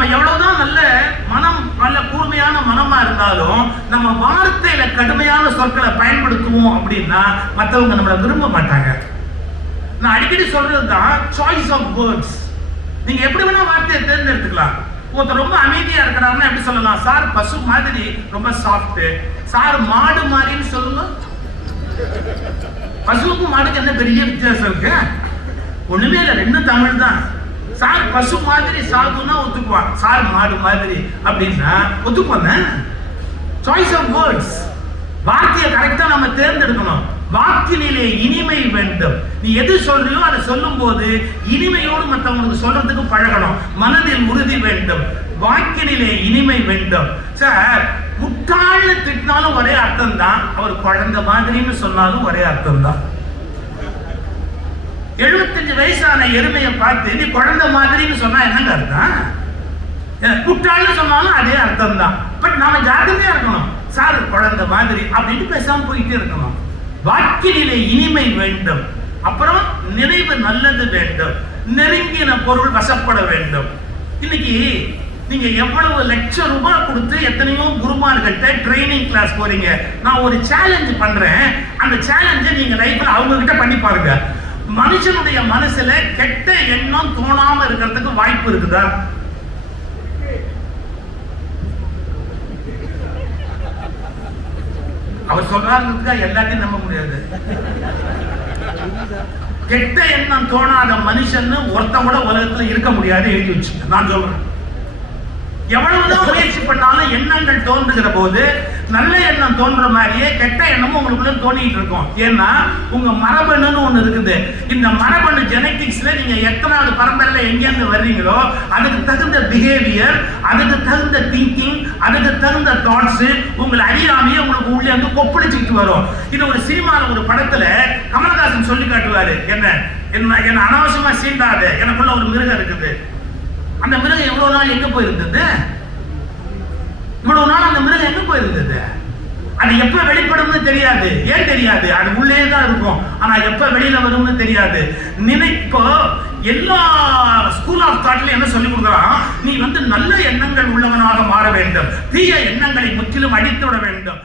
நம்ம எவ்வளவுதான் நல்ல மனம் நல்ல கூர்மையான மனமா இருந்தாலும் நம்ம வார்த்தையில கடுமையான சொற்களை பயன்படுத்துவோம் அப்படின்னா மற்றவங்க நம்மளை விரும்ப மாட்டாங்க. நான் அடிக்கடி சொல்றது தான் சாய்ஸ் ஆஃப் வேர்ட்ஸ் நீங்க எப்படி வேணா வார்த்தையை தேர்ந்தெடுத்துக்கலாம். ஒருத்தர் ரொம்ப அமைதியா இருக்கிறாருன்னா எப்படி சொல்லலாம்? சார் பசு மாதிரி ரொம்ப சாஃப்ட் சார் மாடு மாதிரின்னு சொல்லுங்க. பசுவுக்கும் மாடுக்கு என்ன பெரிய வித்தியாசம் இருக்கு? ஒண்ணுமே இல்லை ரெண்டும் தமிழ் தான். சார் பசு மாதிரி சாதுன்னா ஒத்துக்குவான். சார் மாடு மாதிரி அப்படின்னா ஒத்துக்குவாங்க சாய்ஸ் ஆஃப் வேர்ட்ஸ் வார்த்தையை கரெக்டாக நம்ம தேர்ந்தெடுக்கணும். வாக்கினிலே இனிமை வேண்டும். நீ எது சொல்றியோ அதை சொல்லும் போது இனிமையோடு மற்றவங்களுக்கு சொல்றதுக்கு பழகணும். மனதில் உறுதி வேண்டும். வாக்கினிலே இனிமை வேண்டும். சார் முட்டாள்னு திட்டினாலும் ஒரே அர்த்தம் தான் அவர் குழந்தை மாதிரின்னு சொன்னாலும் ஒரே அர்த்தம் தான் எழுபத்தஞ்சு வயசான எருமையை பார்த்து நீ குழந்தை மாதிரின்னு சொன்னா என்னங்க அர்த்தம்? அஹ் குட்டாள்னு சொன்னாலும் அதே அர்த்தம் தான் பட் நாம ஜாக்கிரதையா இருக்கணும். சார் குழந்தை மாதிரி அப்படின்னு பேசாம போயிட்டே இருக்கணும். வாக்கினிலே இனிமை வேண்டும். அப்புறம் நினைவு நல்லது வேண்டும். நெருங்கின பொருள் வசப்பட வேண்டும். இன்னைக்கு நீங்க எவ்வளவு லட்சம் ரூபாய் கொடுத்து எத்தனையோ குருமார்கிட்ட ட்ரைனிங் கிளாஸ் போறீங்க. நான் ஒரு சேலஞ்ச் பண்றேன். அந்த சேலஞ்சை நீங்க லைஃப்ல அவங்க கிட்ட பண்ணி பாருங்க. மனுஷனுடைய மனசுல கெட்ட எண்ணம் தோணாம இருக்கிறதுக்கு வாய்ப்பு இருக்குதா? அவர் சொல்றாருக்கா எல்லாத்தையும் நம்ப முடியாது. கெட்ட எண்ணம் தோணாத மனுஷன்னு ஒருத்தன் கூட உலகத்துல இருக்க முடியாது எழுதி வச்சுங்க நான் சொல்றேன். எவ்வளவுதான் முயற்சி பண்ணாலும் எண்ணங்கள் தோன்றுகிற போது நல்ல எண்ணம் தோன்ற மாதிரியே கெட்ட எண்ணமும் உங்களுக்குள்ள தோணிட்டு இருக்கும். ஏன்னா உங்க மரபணுன்னு ஒண்ணு இருக்குது. இந்த மரபணு ஜெனட்டிக்ஸ்ல நீங்க எத்தனாவது பரம்பரையில எங்கேருந்து வர்றீங்களோ அதுக்கு தகுந்த பிஹேவியர் அதுக்கு தகுந்த திங்கிங் அதுக்கு தகுந்த தாட்ஸ் உங்களை அறியாமையே உங்களுக்கு உள்ளே வந்து கொப்பளிச்சுட்டு வரும். இது ஒரு சினிமாவில் ஒரு படத்துல கமலஹாசன் சொல்லி காட்டுவாரு. என்ன? என்ன என்ன அனாவசியமா சீண்டாது. எனக்குள்ள ஒரு மிருகம் இருக்குது. அந்த மிருகம் எவ்வளவு நாள் எங்க போயிருந்தது? இவ்வளவு நாள் அந்த மிருகம் எங்க போயிருந்தது? அது எப்ப வெளிப்படும்னு தெரியாது. ஏன் தெரியாது? அது உள்ளே தான் இருக்கும். ஆனா எப்ப வெளியில வரும்னு தெரியாது. நினைப்போ எல்லா ஸ்கூல் ஆஃப் தாட்ல என்ன சொல்லி கொடுக்குறான்? நீ வந்து நல்ல எண்ணங்கள் உள்ளவனாக மாற வேண்டும். தீய எண்ணங்களை முற்றிலும் அடித்து விட வேண்டும்.